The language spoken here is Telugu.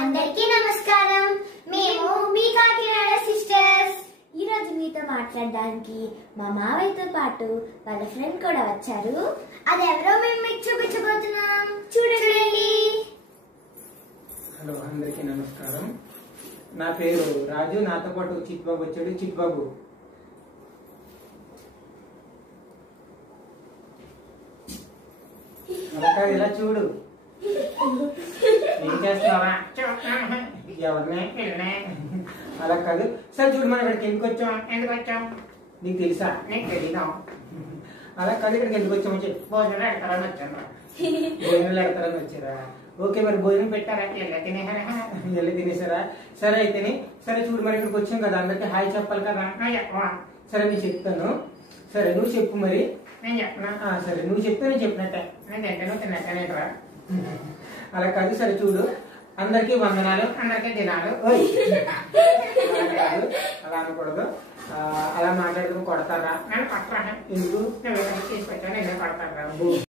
అందరికీ నమస్కారం. మేము మీ కాకినాడ సిస్టర్స్. ఈ రోజు మీతో మాట్లాడడానికి మా మావయ్యతో పాటు వాళ్ళ ఫ్రెండ్ కూడా వచ్చారు. అది ఎవరో మేము మీకు చూపించబోతున్నాం. చూడండి. హలో, అందరికీ నమస్కారం. నా పేరు రాజు. నాతో పాటు చిట్బాబు వచ్చాడు. చిట్బాబు, ఇలా చూడు. ఏం చేస్తున్నావా? ఎవరినే అలా కాదు. సరే చూడు, మనం ఇక్కడికి ఎందుకు వచ్చాం? ఎందుకు వచ్చాం నీకు తెలుసా? నీకు తెలీదా? అలా కాదు, ఇక్కడికి ఎందుకు వచ్చామని చెప్పి. భోజనాలు పెడతారని వచ్చాను. భోజనాలు పెడతారని వచ్చారా? ఓకే, మరి భోజనం పెట్టారా? ఎల్ల తినేసారా? సరే అయితేనే. సరే చూడు, మరి ఇక్కడికి వచ్చాం కదా, అందరికి హాయ్ చెప్పాలి కదా. సరే నేను చెప్తాను. సరే నువ్వు చెప్పు. మరి నేను చెప్పనా? సరే నువ్వు చెప్తే నేను చెప్పినట్టే. నేను తిన్నట్టే. అలా కాదు. సరే చూడు, అందరికి వందనాలు, అందరికీ దినాలు. అలా అనకూడదు. అలా మాట్లాడుకుని కొడతారా? నేను కొడతాను. ఎందుకు? తీసుకొచ్చాను, నేను కొడతాను.